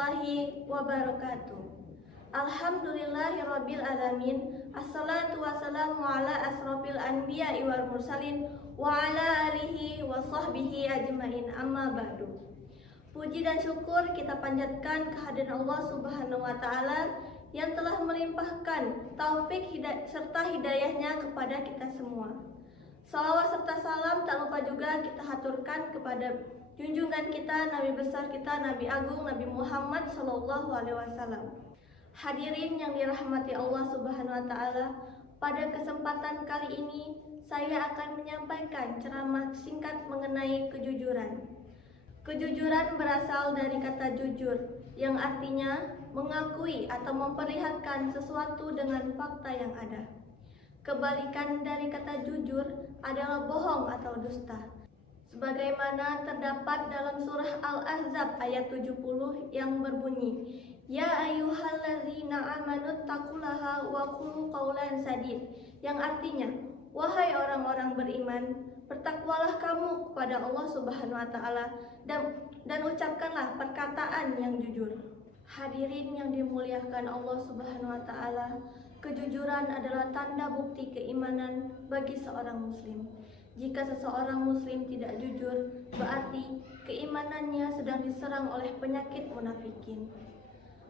warahmatullahi wabarakatuh. Alhamdulillahirabbil alamin. Assalatu wassalamu ala asrofil anbiya'i wal mursalin wa ala alihi wa sahbihi ajmain, amma ba'du. Puji dan syukur kita panjatkan kehadiran Allah Subhanahu wa taala yang telah melimpahkan taufik serta hidayahnya kepada kita semua. Salawat serta salam tak lupa juga kita haturkan kepada junjungan kita, Nabi besar kita, Nabi Agung, Nabi Muhammad Sallallahu Alaihi Wasallam. Hadirin yang dirahmati Allah Subhanahu Wa Taala, pada kesempatan kali ini saya akan menyampaikan ceramah singkat mengenai kejujuran. Kejujuran berasal dari kata jujur, yang artinya mengakui atau memperlihatkan sesuatu dengan fakta yang ada. Kebalikan dari kata jujur adalah bohong atau dusta. Sebagaimana terdapat dalam surah Al-Ahzab ayat 70 yang berbunyi, Ya ayyuhalladzina amanu taqullaha wa qulu qawlan sadid, yang artinya, wahai orang-orang beriman, bertakwalah kamu kepada Allah Subhanahu wa taala dan ucapkanlah perkataan yang jujur. Hadirin yang dimuliakan Allah Subhanahu wa taala, kejujuran adalah tanda bukti keimanan bagi seorang muslim. Jika seseorang muslim tidak jujur, berarti keimanannya sedang diserang oleh penyakit munafikin.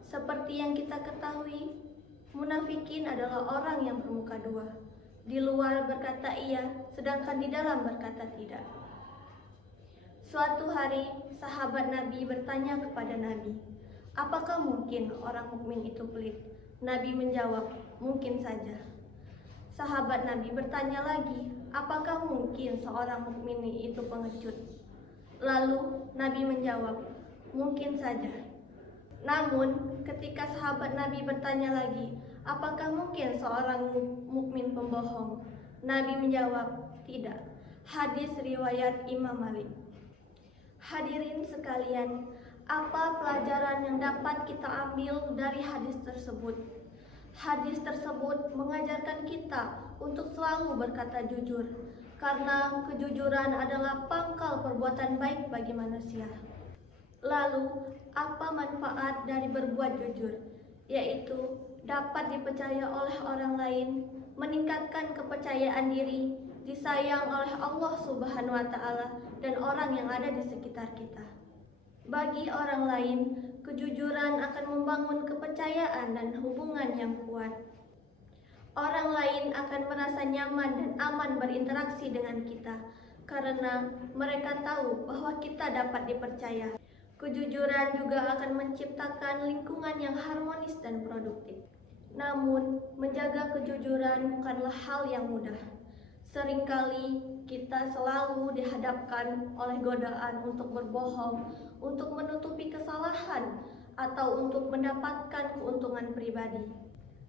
Seperti yang kita ketahui, munafikin adalah orang yang bermuka dua. Di luar berkata iya, sedangkan di dalam berkata tidak. Suatu hari, sahabat Nabi bertanya kepada Nabi, apakah mungkin orang mukmin itu pelit? Nabi menjawab, mungkin saja. Sahabat Nabi bertanya lagi, apakah mungkin seorang mukmin itu pengecut? Lalu Nabi menjawab, mungkin saja. Namun ketika sahabat Nabi bertanya lagi, apakah mungkin seorang mukmin pembohong? Nabi menjawab, tidak. Hadis riwayat Imam Malik. Hadirin sekalian, apa pelajaran yang dapat kita ambil dari hadis tersebut? Hadis tersebut mengajarkan kita untuk selalu berkata jujur, karena kejujuran adalah pangkal perbuatan baik bagi manusia. Lalu, apa manfaat dari berbuat jujur? Yaitu dapat dipercaya oleh orang lain, meningkatkan kepercayaan diri, disayang oleh Allah Subhanahu wa taala dan orang yang ada di sekitar kita. Bagi orang lain, kejujuran akan membangun kepercayaan dan hubungan yang kuat. Orang lain akan merasa nyaman dan aman berinteraksi dengan kita karena mereka tahu bahwa kita dapat dipercaya. Kejujuran juga akan menciptakan lingkungan yang harmonis dan produktif. Namun, menjaga kejujuran bukanlah hal yang mudah. Seringkali kita selalu dihadapkan oleh godaan untuk berbohong, untuk menutupi kesalahan, atau untuk mendapatkan keuntungan pribadi.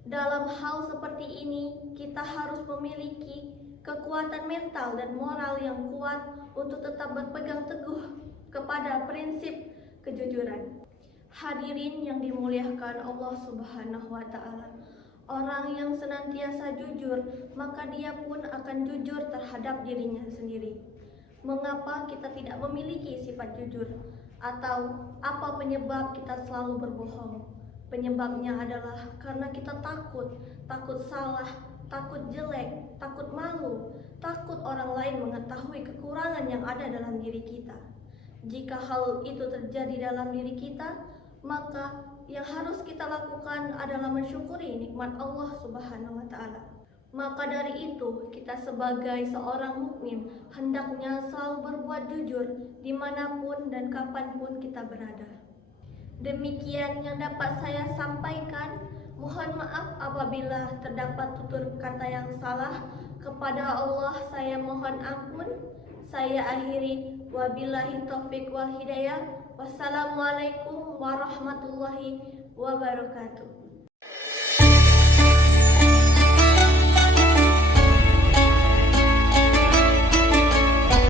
Dalam hal seperti ini, kita harus memiliki kekuatan mental dan moral yang kuat untuk tetap berpegang teguh kepada prinsip kejujuran. Hadirin yang dimuliakan Allah Subhanahu wa taala, orang yang senantiasa jujur, maka dia pun akan jujur terhadap dirinya sendiri. Mengapa kita tidak memiliki sifat jujur? Atau apa penyebab kita selalu berbohong? Penyebabnya adalah karena kita takut salah, takut jelek, takut malu, takut orang lain mengetahui kekurangan yang ada dalam diri kita. Jika hal itu terjadi dalam diri kita, maka yang harus kita lakukan adalah mensyukuri nikmat Allah Subhanahu wa taala. Maka dari itu, kita sebagai seorang mukmin hendaknya selalu berbuat jujur dimanapun dan kapanpun kita berada. Demikian yang dapat saya sampaikan. Mohon maaf apabila terdapat tutur kata yang salah. Kepada Allah saya mohon ampun. Saya akhiri, wabillahi taufiq wal hidayah. Wassalamualaikum warahmatullahi wabarakatuh.